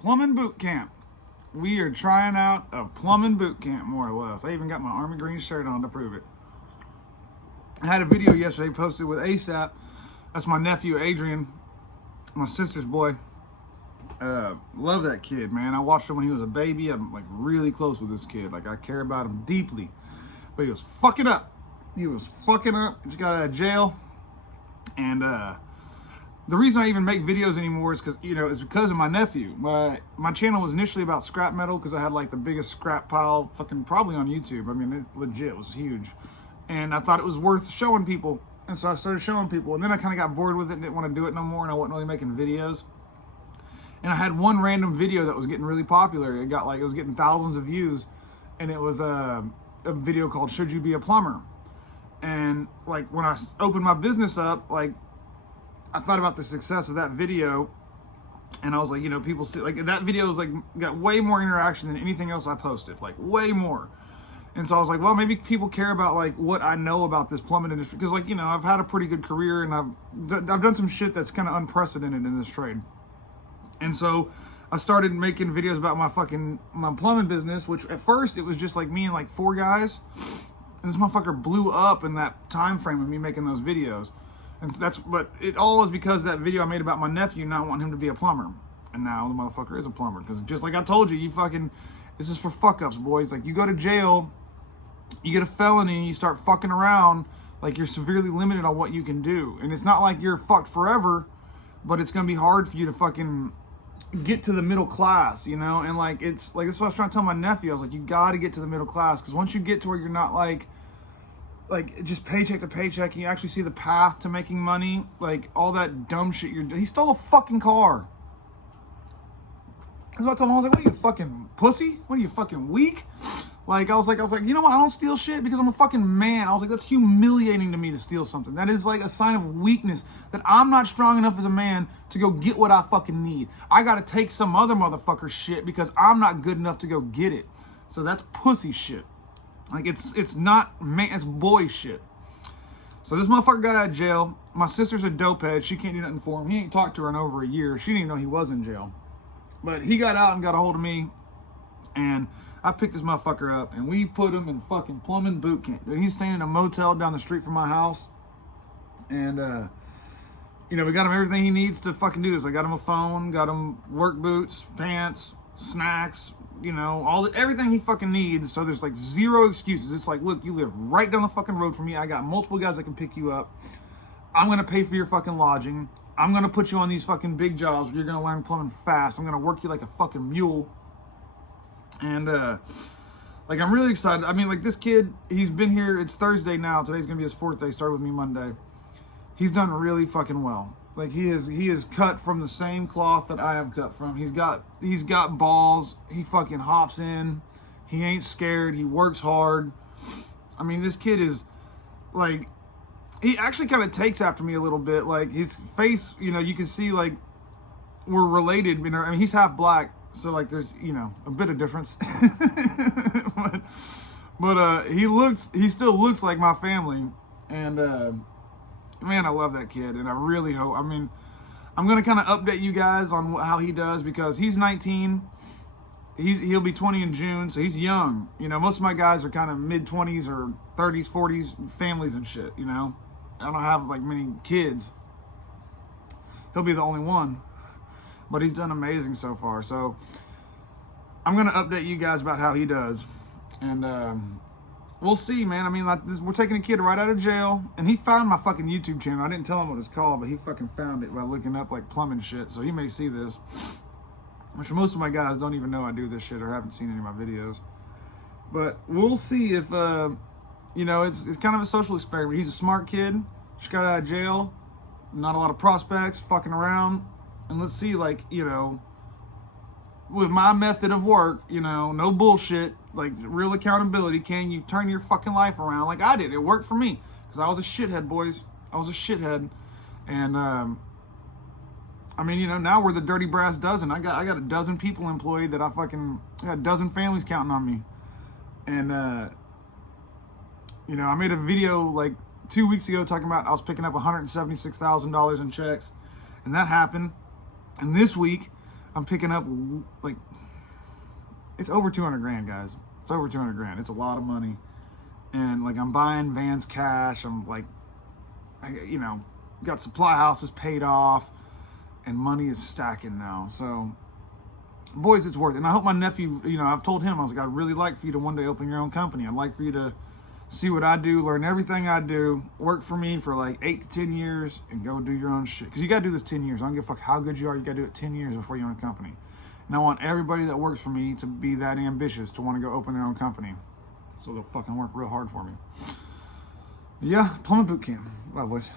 Plumbing boot camp. We are trying out a plumbing boot camp, more or less. I even got my army green shirt on to prove it. I had a video yesterday posted with ASAP. That's my nephew, Adrian, my sister's boy. Love that kid, man. I watched him when he was a baby. I'm like really close with this kid. Like I care about him deeply. But he was fucking up. He just got out of jail. And the reason I even make videos anymore is because of my nephew. My channel was initially about scrap metal because I had like the biggest scrap pile fucking probably on YouTube. I mean, it legit was huge. And I thought it was worth showing people. And so I started showing people. And then I kind of got bored with it and didn't want to do it no more. And I wasn't really making videos. And I had one random video that was getting really popular. It was getting thousands of views. And it was a video called "Should You Be a Plumber?" And like when I opened my business up, like I thought about the success of that video. And I was like, people see like that video was like got way more interaction than anything else I posted, like way more. And so I was like, well, maybe people care about like what I know about this plumbing industry. Because like, I've had a pretty good career and I've done some shit that's kind of unprecedented in this trade. And so I started making videos about my plumbing business, which at first it was just like me and like 4 guys. And this motherfucker blew up in that time frame of me making those videos. And but it all is because of that video I made about my nephew not wanting him to be a plumber. And now the motherfucker is a plumber. Because just like I told you, this is for fuck ups, boys. Like you go to jail, you get a felony, and you start fucking around, like you're severely limited on what you can do. And it's not like you're fucked forever, but it's gonna be hard for you to fucking get to the middle class, and like it's like that's what I was trying to tell my nephew. I was like, you gotta get to the middle class, because once you get to where you're not like just paycheck to paycheck, and you actually see the path to making money, like all that dumb shit you're doing. He stole a fucking car. That's what I told him. I was like, what are you, fucking pussy? What are you, fucking weak? Like, I was like, you know what? I don't steal shit because I'm a fucking man. I was like, that's humiliating to me to steal something. That is like a sign of weakness, that I'm not strong enough as a man to go get what I fucking need. I gotta take some other motherfucker's shit because I'm not good enough to go get it. So that's pussy shit. Like, it's not man, it's boy shit. So this motherfucker got out of jail. My sister's a dopehead. She can't do nothing for him. He ain't talked to her in over a year. She didn't even know he was in jail. But he got out and got a hold of me, and I picked this motherfucker up, and we put him in fucking plumbing boot camp. Dude, he's staying in a motel down the street from my house, and we got him everything he needs to fucking do this. I got him a phone, got him work boots, pants, snacks, everything he fucking needs. So there's like zero excuses. It's like, look, you live right down the fucking road from me. I got multiple guys that can pick you up. I'm gonna pay for your fucking lodging. I'm gonna put you on these fucking big jobs where you're gonna learn plumbing fast. I'm gonna work you like a fucking mule. And like I'm really excited. I mean, like this kid, he's been here. It's Thursday now. Today's gonna be his 4th day. Started with me Monday. He's done really fucking well. Like he is cut from the same cloth that I am cut from. He's got balls. He fucking hops in. He ain't scared. He works hard. I mean, this kid is like, he actually kind of takes after me a little bit. Like his face, you can see like we're related. I mean, he's half black, so like there's a bit of difference. but he still looks like my family. And man, I love that kid, and I really hope. I mean, I'm gonna kind of update you guys on how he does, because he's 19. He'll be 20 in June, so he's young. Most of my guys are kind of mid-20s or 30s, 40s, families and shit. I don't have like many kids. He'll be the only one, but he's done amazing so far. So I'm gonna update you guys about how he does, and we'll see, man. I mean, like we're taking a kid right out of jail, and he found my fucking YouTube channel. I didn't tell him what it's called, but he fucking found it by looking up like plumbing shit. So he may see this, which most of my guys don't even know I do this shit or haven't seen any of my videos. But we'll see if it's kind of a social experiment. He's a smart kid. Just got out of jail. Not a lot of prospects, fucking around. And let's see, like, with my method of work, no bullshit, like real accountability, can you turn your fucking life around like I did? It worked for me, because I was a shithead, boys. I was a shithead. And I mean, now we're the dirty brass dozen. I got a dozen people employed that I got a dozen families counting on me. And I made a video like 2 weeks ago talking about I was picking up $176,000 in checks, and that happened. And this week I'm picking up like, it's over 200 grand, guys. It's over 200 grand. It's a lot of money. And like, I'm buying vans cash. I'm like, you know, got supply houses paid off, and money is stacking now. So, boys, it's worth it. And I hope my nephew, you know, I've told him, I was like, I'd really like for you to one day open your own company. I'd like for you to see what I do, learn everything I do, work for me for like 8 to 10 years, and go do your own shit. Because you got to do this 10 years. I don't give a fuck how good you are. You got to do it 10 years before you own a company. And I want everybody that works for me to be that ambitious to want to go open their own company. So they'll fucking work real hard for me. Yeah, plumbing boot camp. Bye, boys.